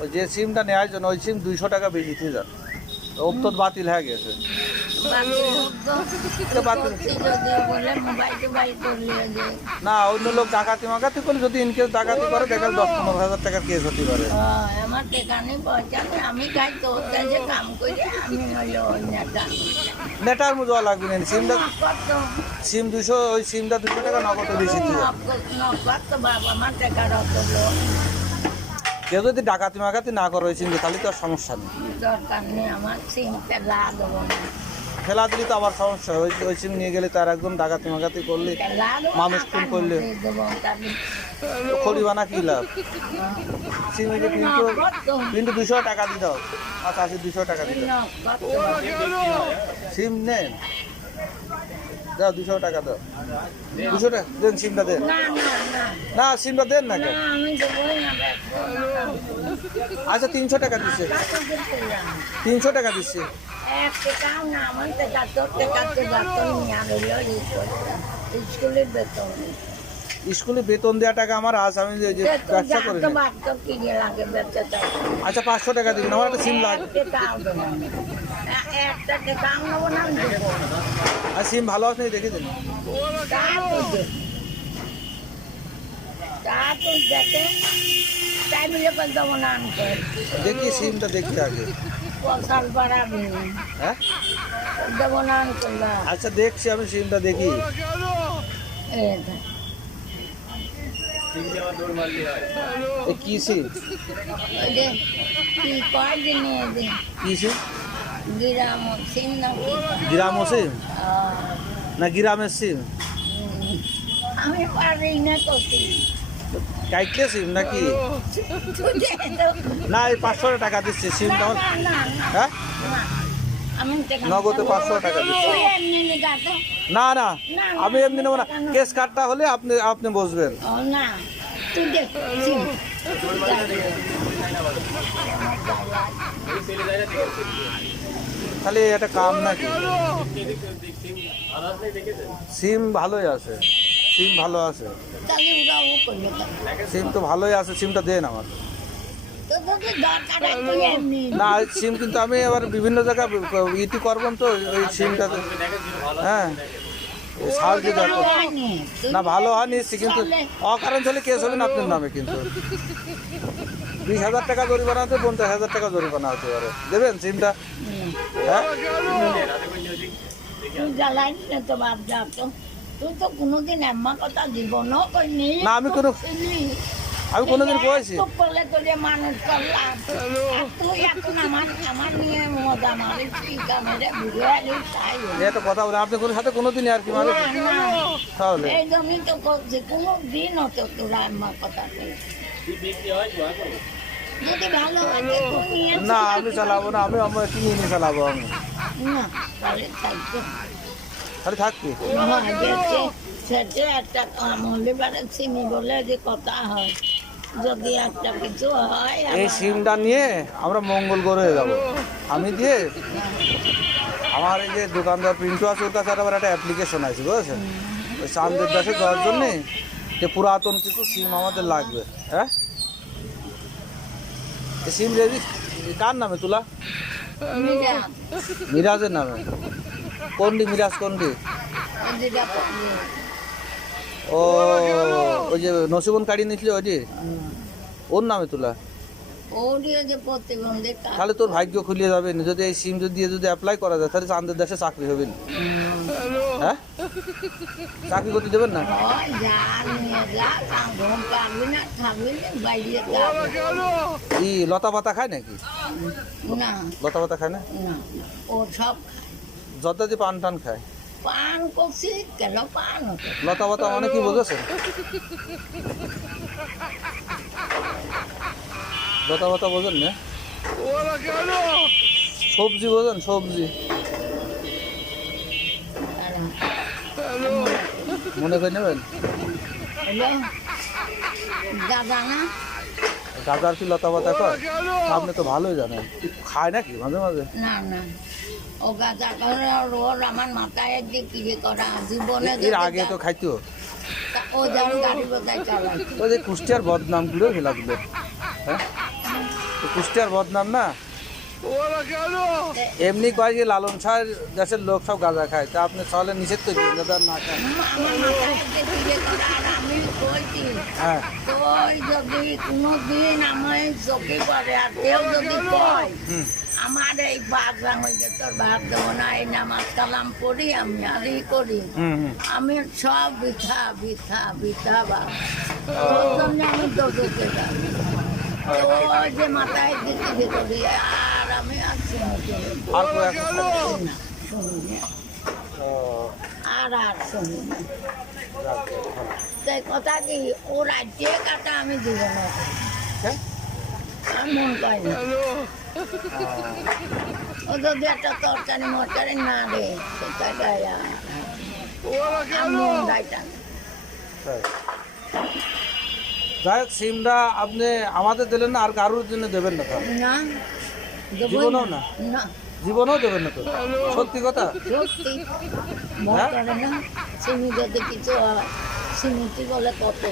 ওই যে সিমটা নেওয়ার জন্য ওই সিম 200 টাকা বেশি দিয়ে যান, ওর তো বাতিল হয়ে গেছে। না অন্য লোক ডাকাতি মাকাতি করলে যদি ইনকেস ডাকাতি করে দেখাল 10-15 হাজার টাকার কেস হতে পারে। আমার টেকানি পয়সা নেই, আমি খাই তোর কাছে কাম করে আমি হলো নেটার যাওয়া লাগবে না, সিমটা সিম 200, ওই সিমটা 200 টাকা নগদ বেশি দিয়ে। বাবা আমার টাকার অত কেউ যদি ডাকাতি মাকাতি না করে ওই সিমটা তাহলে তো আর সমস্যা নেই। দরকার নেই, আমার সিম ফেলা দেবো না। ফেলা দিলে তো আবার সমস্যা, ওই সিম নিয়ে গেলে তার একদম ডাকাতি মাকাতি করলে মানুষ খুন করলে করিবা না কি লাভ। সিম যে কিন্তু 200 টাকা দিতে হবে, আচ্ছা 200 টাকা দিতে সিম নেন, দাও 200 টাকা দাও, 200 টাকা দেন, সিমটা দেন। না সিমটা দেন না কেন? আচ্ছা 300 টাকা দিচ্ছে, 300 টাকা দিচ্ছে। স্কুলে বেতন দেওয়া টাকা আমার আছে, আমি যে ব্যবসা করি। আচ্ছা 500 টাকা দিবেন, আমার একটা সিম লাগবে। আর সিম ভালো আছে দেখে দিন। দেখি সিমটা দেখি আগে। হ্যাঁ আচ্ছা দেখছি, আমি সিমটা দেখি। কি সিম? কি সিম? গ্রাম সিম না গ্রামের সিম? আমি পারি না তো কাইকে সিম নাকি? না এই 500 টাকা দিচ্ছে সিম। হ্যাঁ নগদে 500 টাকা দিচ্ছে। না না আমি এমনি নেবো না, কেস কার্ডটা হলে আপনি আপনি বসবেন। তাহলে এটা কাম নাকি? সিম ভালোই আছে, সিম ভালো আছে, সিম তো ভালোই আছে, সিমটা দেন আমার। না সিম কিন্তু আমি আবার বিভিন্ন জায়গায় ইতি করবেন তো ওই সিমটা। হ্যাঁ সাহায্য দরকার না, ভালো হয়নি কিন্তু অকারণ হলে কেস হবে না আপনার নামে, কিন্তু 20,000 টাকা জরিমানা হতে 50,000 টাকা জরিমানা হতে পারে। দেবেন সিমটা? হ্যাঁ না আমি কোনোদিন কয়েছি একটা কথা বলে আপনি কোনো সাথে কোনোদিন আর কি মানে তাহলে না আমি চালাবো না, আমি আমার কিনে নিয়ে চালাবো আমি। তাহলে থাকবি সেটা একটা মল্লিবারের সিমি বলে যে কথা হয়, যদি একটা কিছু হয় এই সিমটা নিয়ে আমরা মঙ্গল গ্রহে যাব। আমি দিয়ে আমার এই যে দোকানদার প্রিন্টু আছে ওর কাছে আবার একটা অ্যাপ্লিকেশন আছে বুঝেছেন, ওই চাঁদের দেশে যাওয়ার জন্যে যে পুরাতন কিছু সিম আমাদের লাগবে। হ্যাঁ সিম রেজি কার নামে তোলা? মিরাজের নামে। কোনটি মিরাজ কোনটি? ও ওই যে নসিবন কাড়ি নিয়েছিল ওই যে ওর নামে তোলা। তাহলে তোর ভাগ্য খুলিয়ে যাবে না, যদি এই সিম দিয়ে যদি অ্যাপ্লাই করা যায় তাহলে চাঁদের দেশে চাকরি হবে না। হ্যাঁ চাকরি করতে দেবেন না? ই লতা পাতা খায় নাকি? লতা পাতা খায় না? যত যে পান টান খায়। পান করছি কেন? পান লতা পাতা মানে কি বুঝেছেন? লতা পাতা বোঝেন না? সবজি বোঝেন? সবজি মনে করে নেবেন। গাজার কি লতা পাতা খায়? আপনি তো ভালোই জানেন। খায় নাকি মাঝে মাঝে? না না ও গাঁজা ওর আমার মাথায় একদিন কি করা জীবনে এর আগে তো খাইতো। ও যেন গাড়ি বোঝায় চালায়। ওই যে কুষ্টিয়ার বদনাম গুলো ফেলা দিল। হ্যাঁ তো কুষ্টিয়ার বদনাম না। এমনি কয় যে লালন শাহের দেশের লোক সব গাঁজা খায়, তা আপনি চলে নিষেধ করে দিন দাদা না খায়। আমার মাথায় যে দিলে করে আর আমি কইছি হ্যাঁ কই যদি কোনো দিন আমায় চোখে পড়ে আর কেউ যদি কয় হুম আমার এই বাজা হয়েছে তোর ভাত দেবো না, এই নামাজ কালাম পড়ি আমি আর ই করি, হুম হুম আমি সব বৃথা বৃথা বৃথা বা ওর জন্য আমি দোষে যাবো। তো ওই যে মাথায় দিতে করি আর আমি আর শুনি আর কো এক না, শুনি না, আর শুনি না। তাই কথা কি ও রাজ্যে কাটা আমি দিব না, হ্যাঁ আমি মন পাই না। ও যদি একটা তরকারি মরকারি না রে সেটা গায়া আমি মন গাইতাম না। তাই। যাই হোক সিমটা আপনি আমাদের দিলেন না, আর কারোর জন্য দেবেন না তো? না দেবই জীবনেও না? না জীবনেও দেবেন না তো? সত্যি কথা? সত্যি মন করে না। চিনি যদি কিছু হয় চিনিটি বলে কত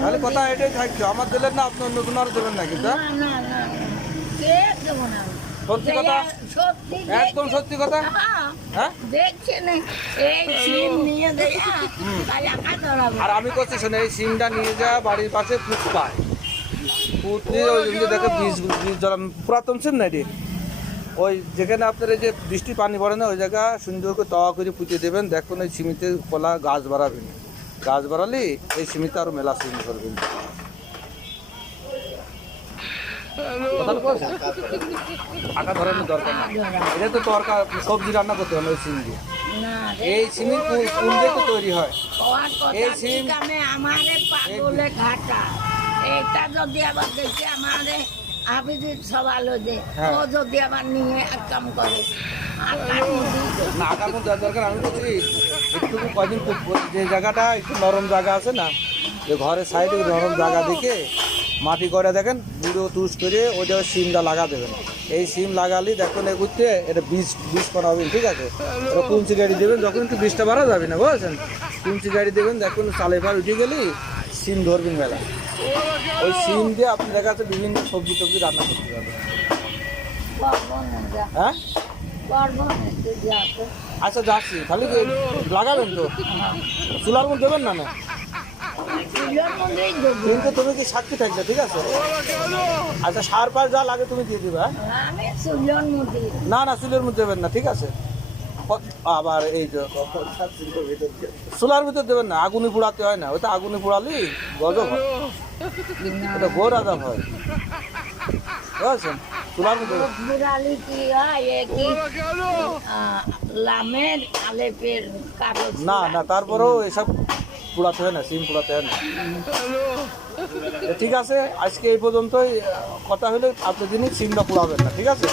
তাহলে কথা এটাই থাকছে, আমার দিলেন না, আপনি অন্য কোনো আর দেবেন না কিন্তু, না হ্যাঁ? না না কে দেবো না আমি। সত্যি কথা? সত্যি একদম সত্যি কথা? হ্যাঁ, হ্যাঁ দেখছেন এই সিম নিয়ে দেয়া তাই একা ধরাবো। আর আমি করছি শোনে, এই সিমটা নিয়ে যা বাড়ির পাশে পুঁত পায়, পুঁত নিয়ে ওই যে দেখে বীজ বীজ জলাম, পুরাতন সিম না এটি, ওই যেখানে আপনার এই যে বৃষ্টি পানি পড়ে না ওই জায়গা সুন্দর করে তাওয়া করে পুঁতে দেবেন, দেখুন এই সিমিতে কলা গাছ বাড়াবেন, গাছ বাড়ালে এই সিমিতে আরো মেলা সিম করবেন। কথাটা বলছেন? আঁকা ধরানোর দরকার না, এটা তো তরকা সবজি রান্না করতে হবে ওই সিম দিয়ে। না রে, এই সিমের কুল দিয়ে তো তৈরি হয়। ওর কথা এই সিম- ঠিক আমি আমারে পাগলে ঘাটা এটা যদি আবার দেখি আমারে আবিদির সবাল দে হ্যাঁ। ও যদি আবার নিয়ে এক কাম করে আর কার মধ্যেই তো। না আঁকার মধ্যে দেওয়ার দরকার, আমি বলছি একটু কদিন যে জায়গাটা একটু নরম জায়গা আছে না, যে ঘরের সাইডে নরম জায়গা দেখে মাটি করে দেখেন বুড়ো তুষ করে ওই জায়গায় সিমটা লাগা দেবেন। এই সিম লাগালে দেখুন এগুতে এটা বীজ বীজ করা হবে, ঠিক আছে? ওরা কুঞ্চি গাড়ি দেবেন, যখন একটু বীজটা বাড়া যাবে না বুঝেছেন, কুঞ্চি গাড়ি দেবেন, দেখুন চালে পার উঠে গেলে সিম ধরবেন মেলা। ওই সিম দিয়ে আপনি দেখা যাচ্ছে বিভিন্ন সবজি টবজি রান্না করতে পারবেন। করবো না যা, হ্যাঁ করবো না তুই যা তো। আচ্ছা যাচ্ছি, তাহলে কি লাগাবেন তো? চুলার মধ্যে দেবেন না না? চুলোর মধ্যেই দেবো। কিন্তু তুমি কি সাক্ষী থাকবে, ঠিক আছে? আচ্ছা সার পার যা লাগে তুমি দিয়ে দিবা, হ্যাঁ? আমি চুলোর মধ্যে না না চুলের মধ্যে দেবেন না, ঠিক আছে? আবার এই যে চুলার ভিতর দেবেন না, আগুনে পোড়াতে হয় না, ওটা আগুনে পোড়ালি গজব হয়, ওটা গোর আজাব হয় বুঝেছেন? চুলার মধ্যে দেবেন। বুড়ালি কি হয় এ কি লামের আলেপের কাগজ না না তারপরেও এসব পোড়াতে হয় না, সিম পোড়াতে হয় না। ঠিক আছে, আজকে এই পর্যন্তই কথা হলে আপনি যিনি সিমটা পোড়াবেন না, ঠিক আছে?